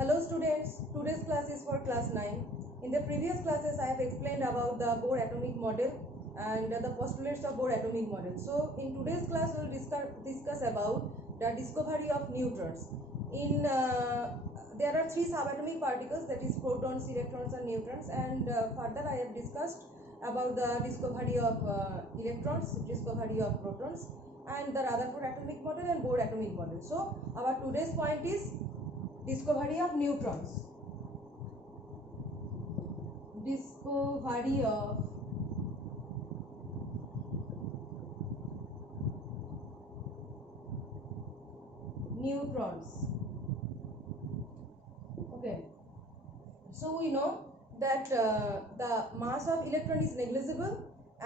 Hello students, today's class is for class 9. In the previous classes I have explained about the Bohr atomic model and the postulates of Bohr atomic model. So in today's class we will discuss about the discovery of neutrons. There are three subatomic particles, that is protons, electrons and neutrons, and further I have discussed about the discovery of electrons, discovery of protons, and the Rutherford atomic model and Bohr atomic model. So our today's point is discovery of neutrons. Discovery of neutrons. Okay, so we know that the mass of electron is negligible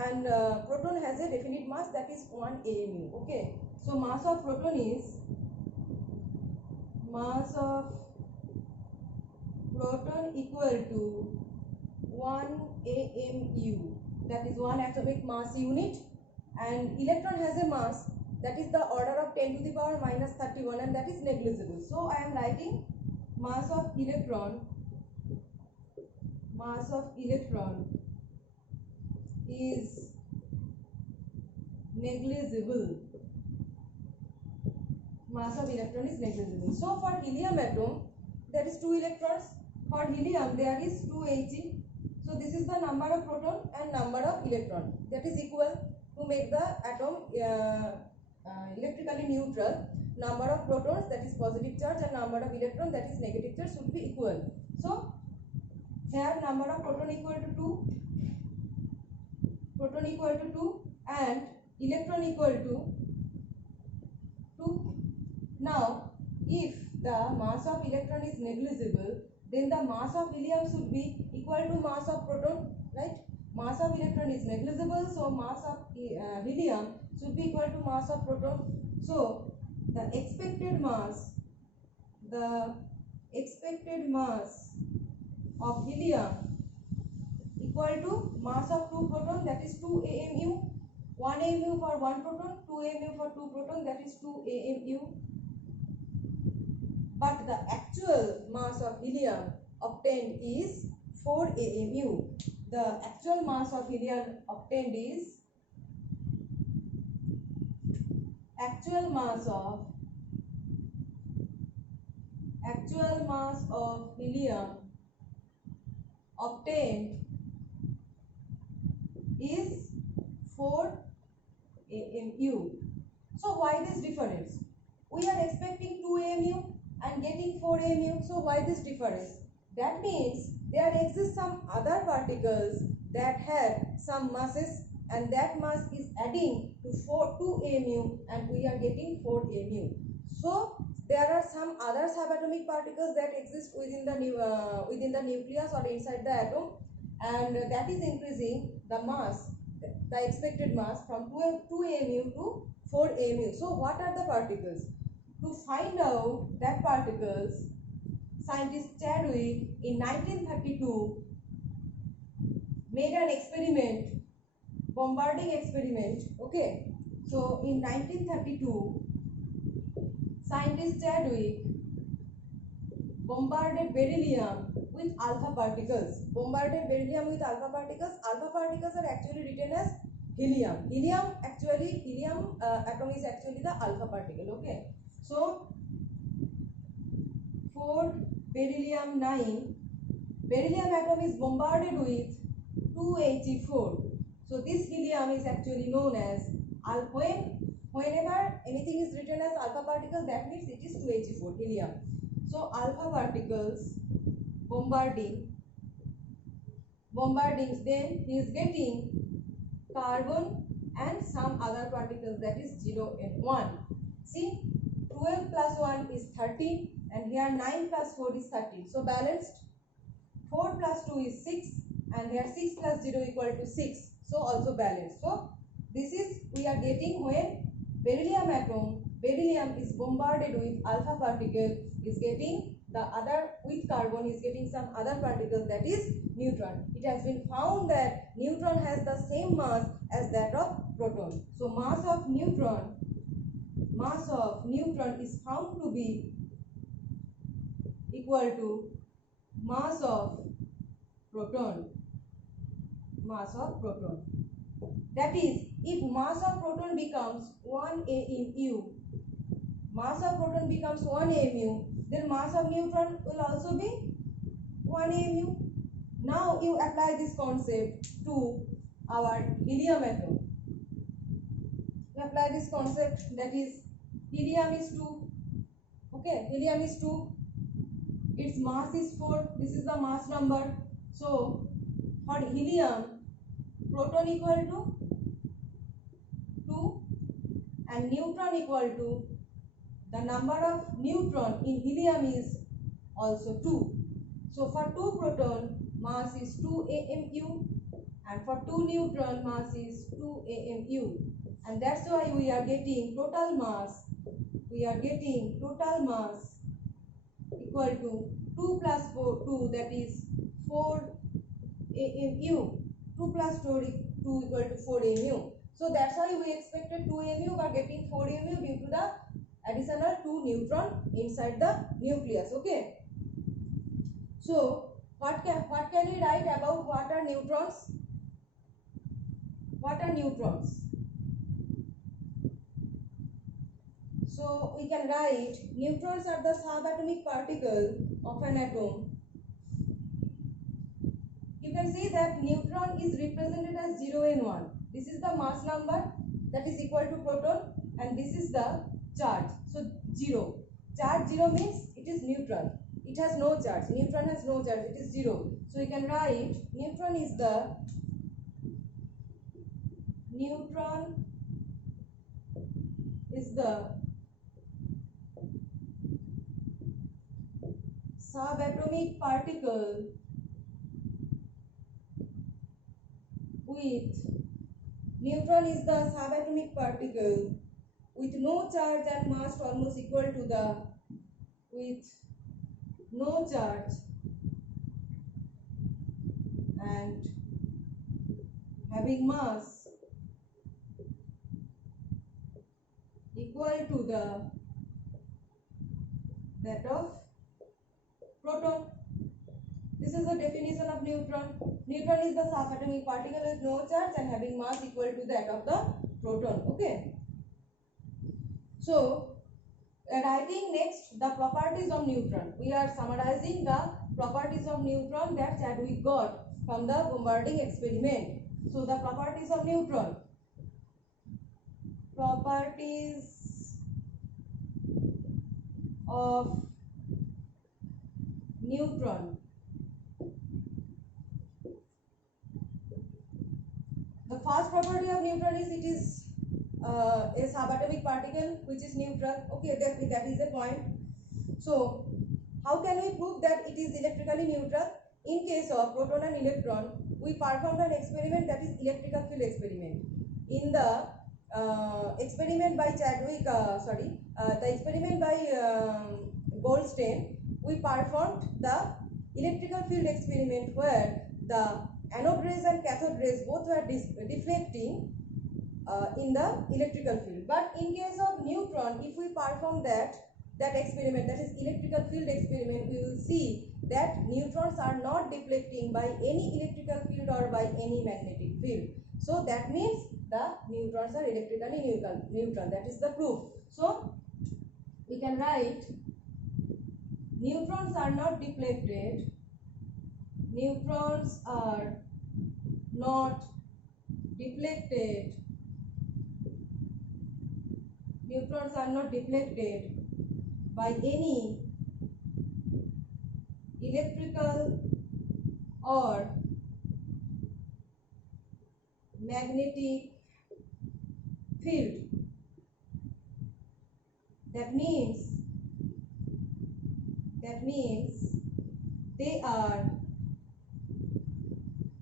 and proton has a definite mass, that is 1 AMU. Okay, so mass of proton is equal to 1 AMU, that is 1 atomic mass unit, and electron has a mass that is the order of 10 to the power minus 31, and that is negligible. So I am writing mass of electron is negligible. Mass of electron is negligible. So for helium atom there is 2 electrons. For helium there is 2 He. So this is the number of proton and number of electron, that is equal to make the atom electrically neutral. Number of protons, that is positive charge, and number of electron, that is negative charge, should be equal. So here number of proton equal to 2, and electron equal to 2. Now if the mass of electron is negligible, then the mass of helium should be equal to mass of proton, right? Mass of electron is negligible, so mass of helium should be equal to mass of proton. So the expected mass of helium equal to mass of 2 proton, that is 2 AMU. 1 AMU for 1 proton, 2 AMU for 2 proton, that is 2 AMU. But the actual mass of helium obtained is 4 AMU. The actual mass of helium obtained is actual mass of helium obtained is 4 AMU. So why this difference? We are expecting 2 AMU and getting 4 AMU. So why this difference? That means there exists some other particles that have some masses, and that mass is adding to 2 AMU, and we are getting 4 AMU. So there are some other subatomic particles that exist within the nucleus or inside the atom, and that is increasing the mass, the expected mass, from 2 AMU to 4 AMU. So what are the particles? To find out that particles, scientist Chadwick in 1932 made an experiment, bombarding experiment. Okay, so in 1932 scientist Chadwick bombarded beryllium with alpha particles. Alpha particles are actually written as helium. Helium atom is actually the alpha particle. Okay, so for beryllium 9, beryllium atom is bombarded with 2He4. So this helium is actually known as whenever anything is written as alpha particle, that means it is 2He4, helium. So alpha particles bombarding, then he is getting carbon and some other particles, that is 0 and 1. See, 12 plus 1 is 13, and here 9 plus 4 is 13. So balanced. 4 plus 2 is 6, and here 6 plus 0 equal to 6. So also balanced. So this is we are getting when beryllium is bombarded with alpha particle, is getting the other with carbon, is getting some other particle, that is neutron. It has been found that neutron has the same mass as that of proton. So mass of neutron is found to be equal to mass of proton. Mass of proton. That is, if mass of proton becomes 1 AMU, mass of proton becomes 1 AMU, then mass of neutron will also be 1 AMU. Now you apply this concept to our helium atom. You apply this concept, that is helium is 2. Okay, helium is 2. Its mass is 4. This is the mass number. So for helium, proton equal to 2 and neutron equal to, the number of neutron in helium is also 2. So for 2 proton, mass is 2 AMU, and for 2 neutron, mass is 2 AMU, and that's why we are getting total mass. We are getting total mass equal to 2 plus 4, 2, that is 4 AMU. 2 plus 2 equal to 4 AMU. So that's why we expected 2 AMU but getting 4 AMU due to the additional 2 neutron inside the nucleus. Okay. So what can we write about what are neutrons? What are neutrons? So we can write neutrons are the subatomic particle of an atom. You can see that neutron is represented as 0 and 1. This is the mass number that is equal to proton, and this is the charge. So 0. Charge 0 means it is neutral. It has no charge. Neutron has no charge. It is 0. So we can write neutron is the subatomic particle with no charge and mass almost equal to the with no charge and having mass equal to that of proton. This is the definition of neutron. Neutron is the subatomic particle with no charge and having mass equal to that of the proton. Okay. So writing next the properties of neutron. We are summarizing the properties of neutron that we got from the bombarding experiment. So the properties of neutron. Properties of neutron. The first property of neutron is it is a subatomic particle which is neutral. Okay, that is the point. So how can we prove that it is electrically neutral? In case of proton and electron, we performed an experiment, that is electrical field experiment. In the experiment by the experiment by Goldstein, we performed the electrical field experiment where the anode rays and cathode rays both were deflecting in the electrical field. But in case of neutron, if we perform that experiment, that is electrical field experiment, we will see that neutrons are not deflecting by any electrical field or by any magnetic field. So that means the neutrons are electrically neutral. That is the proof. So we can write neutrons are not deflected. Neutrons are not deflected. Neutrons are not deflected by any electrical or magnetic field. That means they are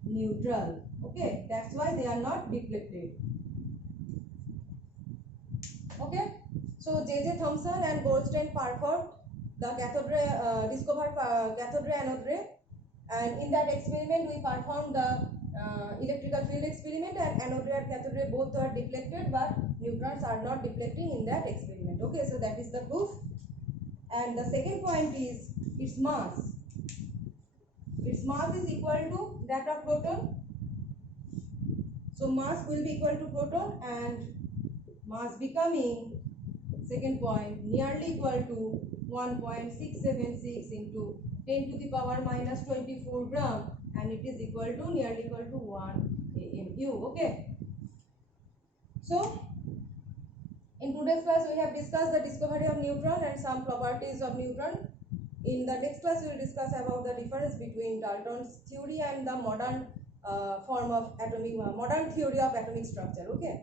neutral. Okay, that's why they are not deflected. Okay, so J.J. Thomson and Goldstein performed the cathode ray, discovered cathode ray anode ray, and in that experiment we performed the electrical field experiment, and anode ray and cathode ray both are deflected, but neutrons are not deflecting in that experiment. Okay, so that is the proof. And the second point is its mass. Its mass is equal to that of proton. So mass will be equal to proton, and mass becoming, second point, nearly equal to 1.676 into 10 to the power minus 24 gram, and it is equal to nearly equal to 1 AMU. Okay. So in today's class we have discussed the discovery of neutron and some properties of neutron. In the next class we will discuss about the difference between Dalton's theory and the modern modern theory of atomic structure. Okay.